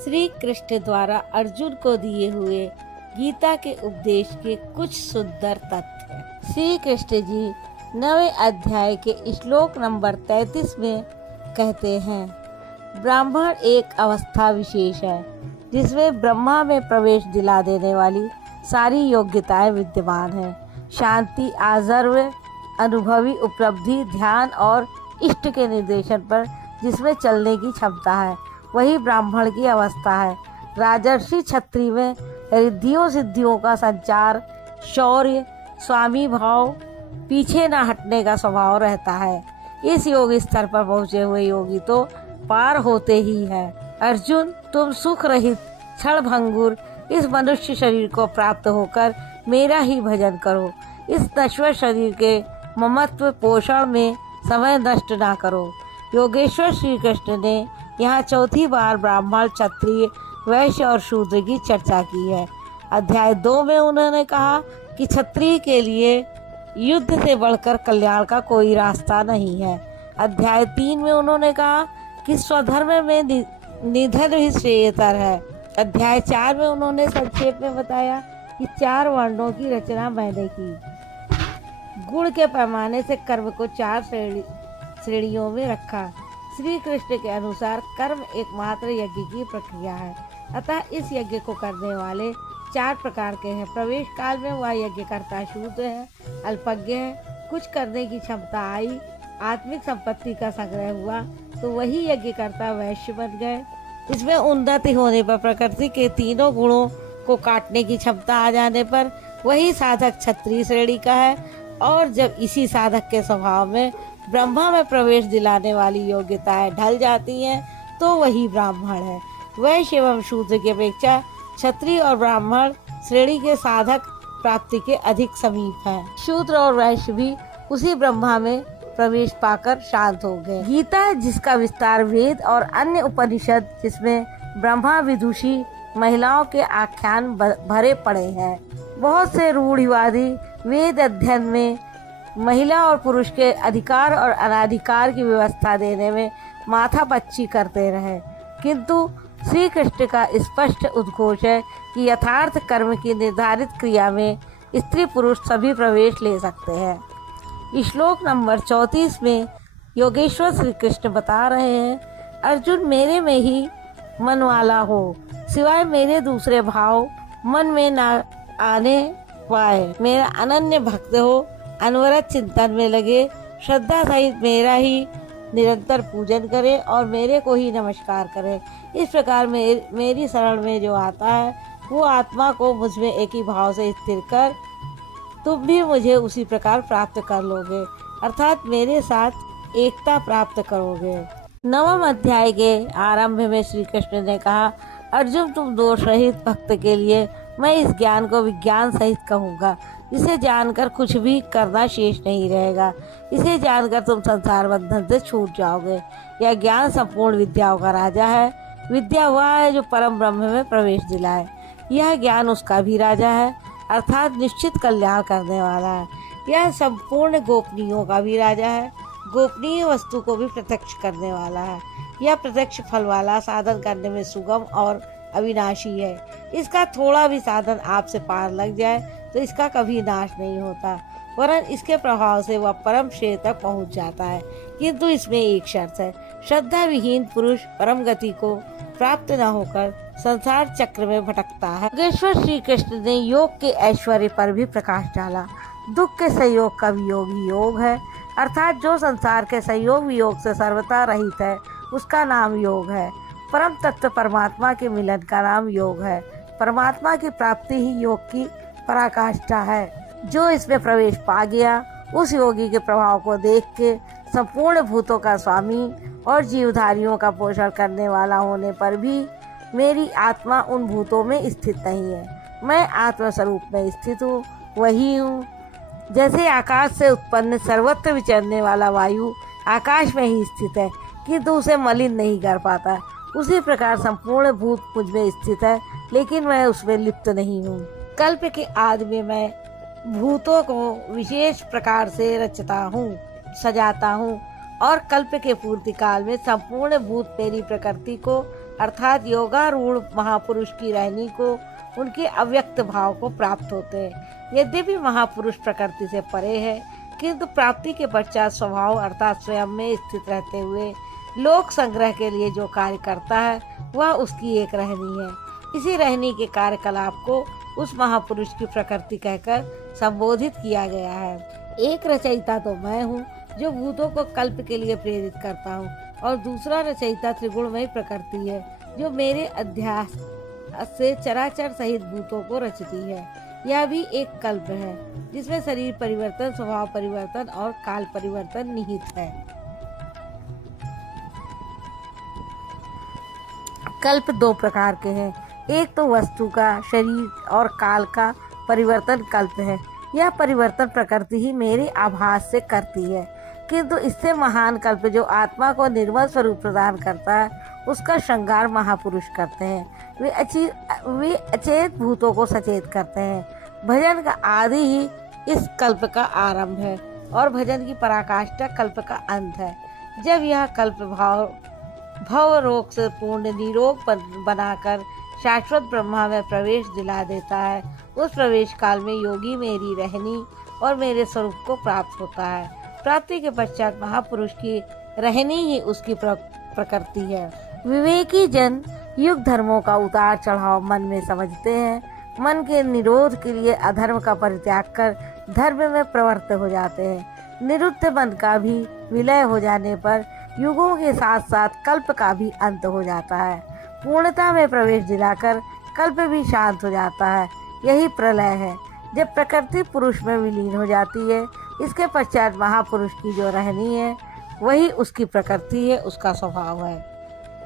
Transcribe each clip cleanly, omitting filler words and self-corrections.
श्री कृष्ण द्वारा अर्जुन को दिए हुए गीता के उपदेश के कुछ सुंदर तथ्य। श्री कृष्ण जी 9वें अध्याय के श्लोक नंबर 33 में कहते हैं, ब्राह्मण एक अवस्था विशेष है जिसमें ब्रह्मा में प्रवेश दिला देने वाली सारी योग्यताएं विद्यमान हैं। शांति, आर्जव, अनुभवी, उपलब्धि, ध्यान और इष्ट के निर्देशन पर जिसमें चलने की क्षमता है, वही ब्राह्मण की अवस्था है। राजर्षि क्षत्रिय में रिद्धियों सिद्धियों का संचार, शौर्य, स्वामी भाव, पीछे न हटने का स्वभाव रहता है। इस योग स्तर पर पहुँचे हुए योगी तो पार होते ही हैं। अर्जुन, तुम सुख रहित क्षण भंगुर इस मनुष्य शरीर को प्राप्त होकर मेरा ही भजन करो। इस नश्वर शरीर के ममत्व पोषण में समय नष्ट ना करो। योगेश्वर श्री कृष्ण ने यहाँ चौथी बार ब्राह्मण, क्षत्रिय, वैश्य और शूद्र की चर्चा की है। अध्याय 2 में उन्होंने कहा कि क्षत्रिय के लिए युद्ध से बढ़कर कल्याण का कोई रास्ता नहीं है। अध्याय 3 में उन्होंने कहा कि स्वधर्म में निधन ही श्रेयतर है। अध्याय 4 में उन्होंने संक्षेप में बताया कि 4 वर्णों की रचना मैंने की। गुण के पैमाने से कर्म को 4 श्रेणियों में रखा। श्री कृष्ण के अनुसार कर्म एकमात्र यज्ञ की प्रक्रिया है, अतः इस यज्ञ को करने वाले 4 प्रकार के हैं। प्रवेश काल में वह यज्ञकर्ता शूद्र है, अल्पज्ञ है। कुछ करने की क्षमता आई, आत्मिक संपत्ति का संग्रह हुआ तो वही यज्ञकर्ता वैश्य बन गए। इसमें उन्नति होने पर प्रकृति के तीनों गुणों को काटने की क्षमता आ जाने पर वही साधक क्षत्रिय श्रेणी का है, और जब इसी साधक के स्वभाव में ब्रह्मा में प्रवेश दिलाने वाली योग्यताएं ढल जाती हैं तो वही ब्राह्मण है। वैश्य एवं शूद्र की अपेक्षा क्षत्रिय और ब्राह्मण श्रेणी के साधक प्राप्ति के अधिक समीप हैं। शूद्र और वैश्य भी उसी ब्रह्मा में प्रवेश पाकर शांत हो गए। गीता, जिसका विस्तार वेद और अन्य उपनिषद जिसमें ब्रह्मा विदुषी महिलाओं के आख्यान भरे पड़े हैं। बहुत से रूढ़िवादी वेद अध्ययन में महिला और पुरुष के अधिकार और अनाधिकार की व्यवस्था देने में माथापच्ची करते रहे, किंतु श्री कृष्ण का स्पष्ट उद्घोष है कि यथार्थ कर्म की निर्धारित क्रिया में स्त्री पुरुष सभी प्रवेश ले सकते हैं। श्लोक नंबर 34 में योगेश्वर श्री कृष्ण बता रहे हैं, अर्जुन, मेरे में ही मन वाला हो, सिवाय मेरे दूसरे भाव मन में न आने पाए। मेरा अनन्य भक्त हो, अनवरत चिंतन में लगे, श्रद्धा सहित मेरा ही निरंतर पूजन करे और मेरे को ही नमस्कार करे। इस प्रकार मेरी शरण में जो आता है वो आत्मा को मुझ में एक ही भाव से स्थिर कर तुम भी मुझे उसी प्रकार प्राप्त कर लोगे, अर्थात मेरे साथ एकता प्राप्त करोगे। 9वें अध्याय के आरंभ में श्री कृष्ण ने कहा, अर्जुन, तुम दोष रहित भक्त के लिए मैं इस ज्ञान को विज्ञान सहित कहूँगा। इसे जानकर कुछ भी करना शेष नहीं रहेगा। इसे जानकर तुम संसार बंधन से छूट जाओगे। यह ज्ञान संपूर्ण विद्याओं का राजा है। विद्या वह है जो परम ब्रह्म में प्रवेश दिलाए। यह ज्ञान उसका भी राजा है, अर्थात निश्चित कल्याण करने वाला है। यह संपूर्ण गोपनीयों का भी राजा है, गोपनीय वस्तु को भी प्रत्यक्ष करने वाला है। यह प्रत्यक्ष फल वाला, साधन करने में सुगम और अविनाशी है। इसका थोड़ा भी साधन आपसे पार लग जाए तो इसका कभी नाश नहीं होता, वरन इसके प्रभाव से वह परम श्रेय तक पहुंच जाता है। किंतु इसमें एक शर्त है, श्रद्धा विहीन पुरुष परम गति को प्राप्त न होकर संसार चक्र में भटकता है। योगेश्वर श्री कृष्ण ने योग के ऐश्वर्य पर भी प्रकाश डाला। दुख के संयोग का वियोग ही योग है, अर्थात जो संसार के संयोग वियोग से सर्वथा रहित है उसका नाम योग है। परम तत्व परमात्मा के मिलन का नाम योग है। परमात्मा की प्राप्ति ही योग की पराकाष्ठा है। जो इसमें प्रवेश पा गया उस योगी के प्रभाव को देख के संपूर्ण भूतों का स्वामी और जीवधारियों का पोषण करने वाला होने पर भी मेरी आत्मा उन भूतों में स्थित नहीं है। मैं आत्मस्वरूप में स्थित हूँ, वही हूँ। जैसे आकाश से उत्पन्न सर्वत्र विचरने वाला वायु आकाश में ही स्थित है किंतु उसे मलिन नहीं कर पाता, उसी प्रकार संपूर्ण भूत मुझ में स्थित है, लेकिन मैं उसमें लिप्त नहीं हूँ। कल्प के आदि में मैं भूतों को विशेष प्रकार से रचता हूँ, सजाता हूँ, और कल्प के पूर्ति काल में संपूर्ण भूत मेरी प्रकृति को अर्थात योगारूढ़ महापुरुष की रहनी को उनके अव्यक्त भाव को प्राप्त होते हैं। यद्यपि महापुरुष प्रकृति से परे है, किंतु प्राप्ति के पश्चात स्वभाव अर्थात स्वयं में स्थित रहते हुए लोक संग्रह के लिए जो कार्य करता है वह उसकी एक रहनी है। इसी रहनी के कार्यकलाप को उस महापुरुष की प्रकृति कहकर संबोधित किया गया है। एक रचयिता तो मैं हूँ जो भूतों को कल्प के लिए प्रेरित करता हूँ, और दूसरा रचयिता त्रिगुणमयी प्रकृति है जो मेरे अध्यास से चराचर सहित भूतों को रचती है। यह भी एक कल्प है जिसमें शरीर परिवर्तन, स्वभाव परिवर्तन और काल परिवर्तन निहित है। कल्प दो प्रकार के हैं, एक तो वस्तु का, शरीर और काल का परिवर्तन कल्प है। यह परिवर्तन प्रकृति ही मेरे आभास से करती है, किंतु इससे महान कल्प जो आत्मा को निर्मल स्वरूप प्रदान करता है उसका श्रृंगार महापुरुष करते हैं। वे अचेत भूतों को सचेत करते हैं। भजन का आदि ही इस कल्प का आरंभ है और भजन की पराकाष्ठा कल्प का अंत है। जब यह कल्प भव रोग से पूर्ण निरोग बनाकर शाश्वत ब्रह्मा में प्रवेश दिला देता है, उस प्रवेश काल में योगी मेरी रहनी और मेरे स्वरूप को प्राप्त होता है। प्राप्ति के पश्चात महापुरुष की रहनी ही उसकी प्रकृति है। विवेकी जन युग धर्मों का उतार चढ़ाव मन में समझते हैं। मन के निरोध के लिए अधर्म का परित्याग कर धर्म में प्रवृत्त हो जाते हैं। निरुद्ध मन का भी विलय हो जाने पर युगों के साथ साथ कल्प का भी अंत हो जाता है। पूर्णता में प्रवेश दिलाकर कल्प भी शांत हो जाता है। यही प्रलय है जब प्रकृति पुरुष में विलीन हो जाती है। इसके पश्चात महापुरुष की जो रहनी है वही उसकी प्रकृति है, उसका स्वभाव है।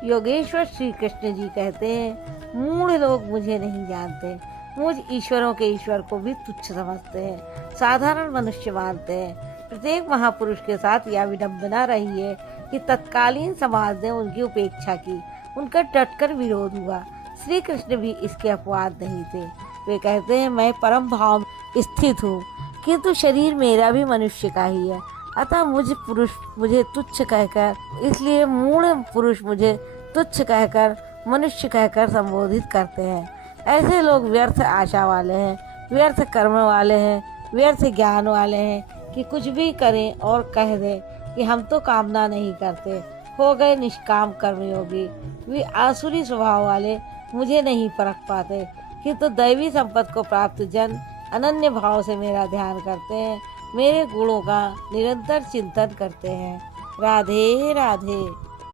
योगेश्वर श्री कृष्ण जी कहते हैं, मूढ़ लोग मुझे नहीं जानते, मुझ ईश्वरों के ईश्वर को भी तुच्छ समझते हैं, साधारण मनुष्य मानते हैं। प्रत्येक महापुरुष के साथ यह विडंबना रही है कि तत्कालीन समाज ने उनकी उपेक्षा की, उनका डटकर विरोध हुआ। श्री कृष्ण भी इसके अपवाद नहीं थे। वे कहते हैं, मैं परम भाव में स्थित हूँ, किंतु शरीर मेरा भी मनुष्य का ही है। अतः मुझे तुच्छ कहकर, इसलिए मूढ़ पुरुष मुझे तुच्छ कहकर, मनुष्य कहकर संबोधित करते हैं। ऐसे लोग व्यर्थ आशा वाले हैं, व्यर्थ कर्म वाले हैं, व्यर्थ ज्ञान वाले हैं कि कुछ भी करें और कह दें कि हम तो कामना नहीं करते, हो गए निष्काम कर्मयोगी। वे आसुरी स्वभाव वाले मुझे नहीं परख पाते, किंतु दैवी संपत्ति को प्राप्त जन अनन्य भाव से मेरा ध्यान करते हैं, मेरे गुणों का निरंतर चिंतन करते हैं। राधे राधे।